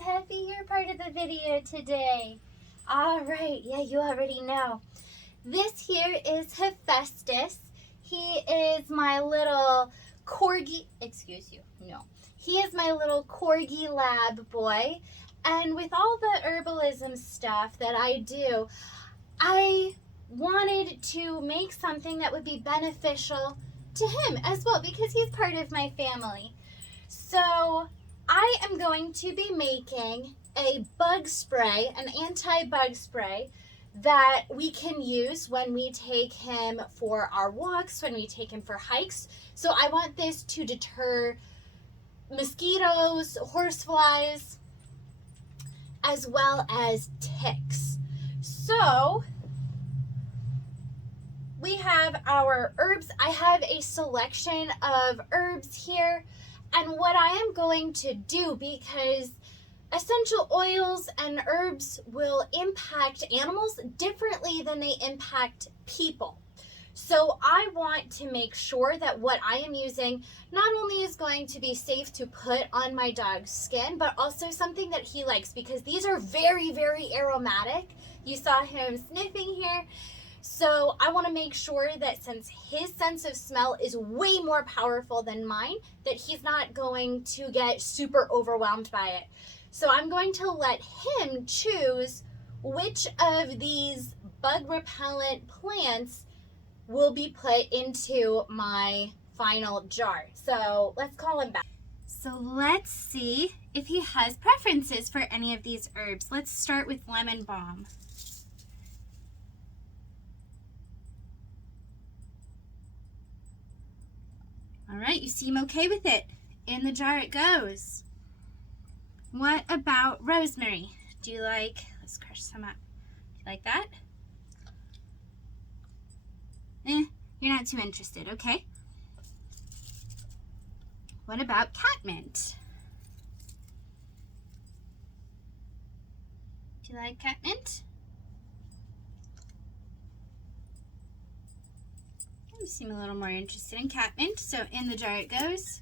happy you're part of the video today. All right, yeah, you already know. This here is Hephaestus. He is my little corgi, he is my little corgi lab boy. And with all the herbalism stuff that I do, I wanted to make something that would be beneficial to him as well because he's part of my family. So I am going to be making a bug spray, an anti-bug spray that we can use when we take him for our walks, when we take him for hikes. So I want this to deter mosquitoes, horseflies, as well as ticks. So we have our herbs. I have a selection of herbs here. And what I am going to do, because essential oils and herbs will impact animals differently than they impact people. So I want to make sure that what I am using not only is going to be safe to put on my dog's skin, but also something that he likes, because these are very, very aromatic. You saw him sniffing here. So I want to make sure that since his sense of smell is way more powerful than mine, that he's not going to get super overwhelmed by it. So I'm going to let him choose which of these bug repellent plants will be put into my final jar. So let's call him back. So let's see if he has preferences for any of these herbs. Let's start with lemon balm. All right, you seem okay with it. In the jar it goes. What about rosemary? Do you like, let's crush some up. Do you like that? You're not too interested, okay. What about catmint? Do you like catmint? You seem a little more interested in catmint, so in the jar it goes.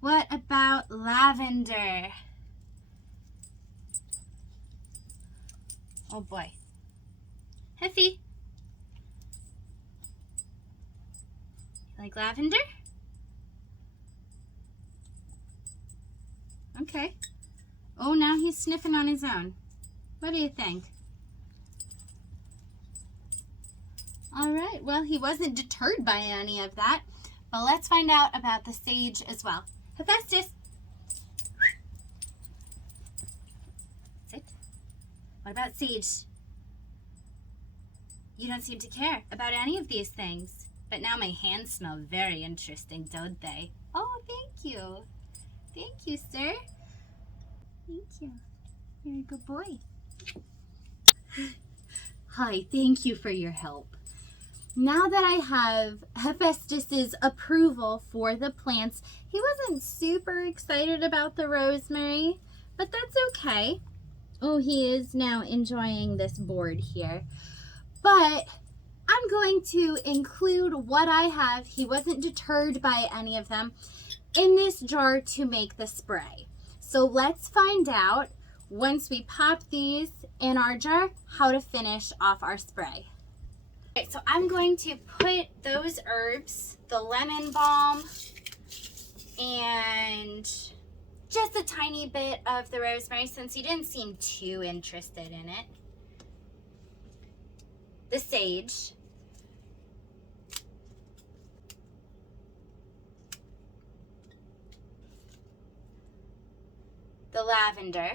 What about lavender? Oh boy. Heffy. You like lavender? Okay. Oh, now he's sniffing on his own. What do you think? All right, well, he wasn't deterred by any of that, but let's find out about the sage as well. Hephaestus. Sit. What about sage? You don't seem to care about any of these things, but now my hands smell very interesting, don't they? Oh, thank you. Thank you, sir. Thank you. You're a good boy. Hi, thank you for your help. Now that I have Hephaestus's approval for the plants, he wasn't super excited about the rosemary, but that's okay. Oh, he is now enjoying this board here. But I'm going to include what I have, he wasn't deterred by any of them, in this jar to make the spray. So let's find out, once we pop these in our jar, how to finish off our spray. Okay, so I'm going to put those herbs, the lemon balm, and just a tiny bit of the rosemary, since you didn't seem too interested in it. The sage. The lavender.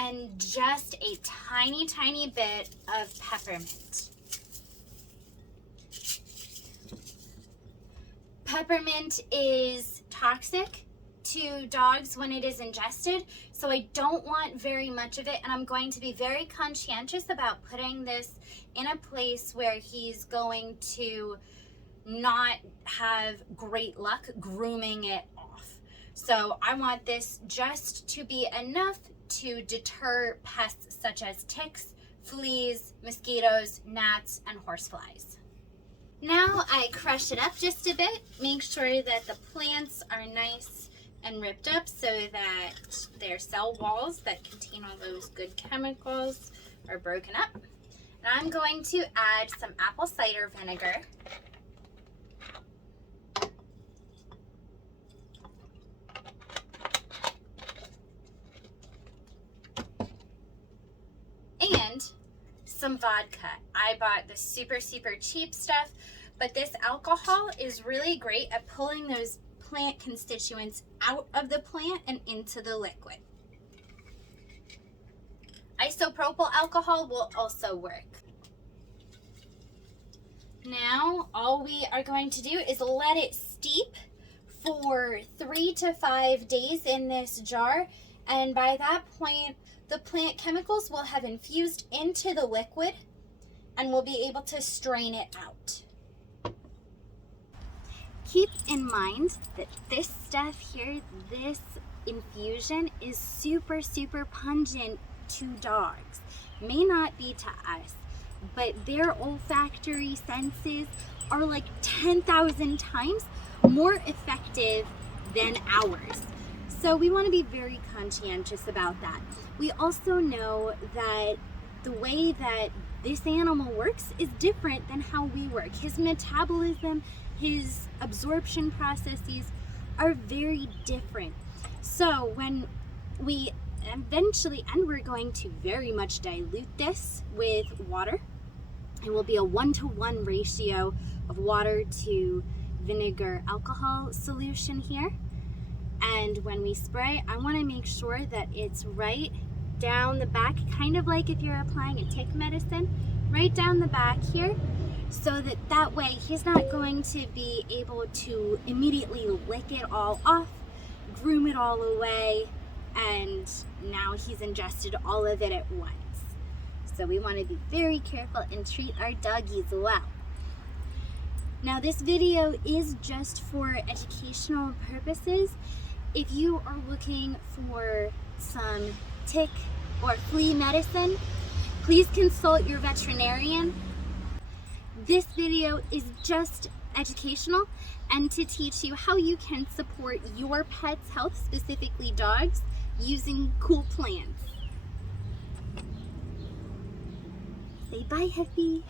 And just a tiny, tiny bit of peppermint. Peppermint is toxic to dogs when it is ingested, so I don't want very much of it, and I'm going to be very conscientious about putting this in a place where he's going to not have great luck grooming it off. So I want this just to be enough to deter pests such as ticks, fleas, mosquitoes, gnats, and horseflies. Now I crush it up just a bit, make sure that the plants are nice and ripped up so that their cell walls that contain all those good chemicals are broken up. And I'm going to add some apple cider vinegar. And some vodka. I bought the super cheap stuff, but this alcohol is really great at pulling those plant constituents out of the plant and into the liquid. Isopropyl alcohol will also work. Now all we are going to do is let it steep for 3 to 5 days in this jar, and by that point the plant chemicals will have infused into the liquid and we'll be able to strain it out. Keep in mind that this stuff here, this infusion, is super pungent to dogs. May not be to us, but their olfactory senses are like 10,000 times more effective than ours. So we want to be very conscientious about that. We also know that the way that this animal works is different than how we work. His metabolism, his absorption processes are very different. So when we eventually, and we're going to very much dilute this with water, it will be a 1-to-1 ratio of water to vinegar alcohol solution here. And when we spray, I want to make sure that it's right down the back, kind of like if you're applying a tick medicine, right down the back here, so that way he's not going to be able to immediately lick it all off, groom it all away, and now he's ingested all of it at once. So we want to be very careful and treat our doggies well. Now this video is just for educational purposes. If you are looking for some tick or flea medicine, please consult your veterinarian. This video is just educational and to teach you how you can support your pet's health, specifically dogs, using cool plants. Say bye, Huffy.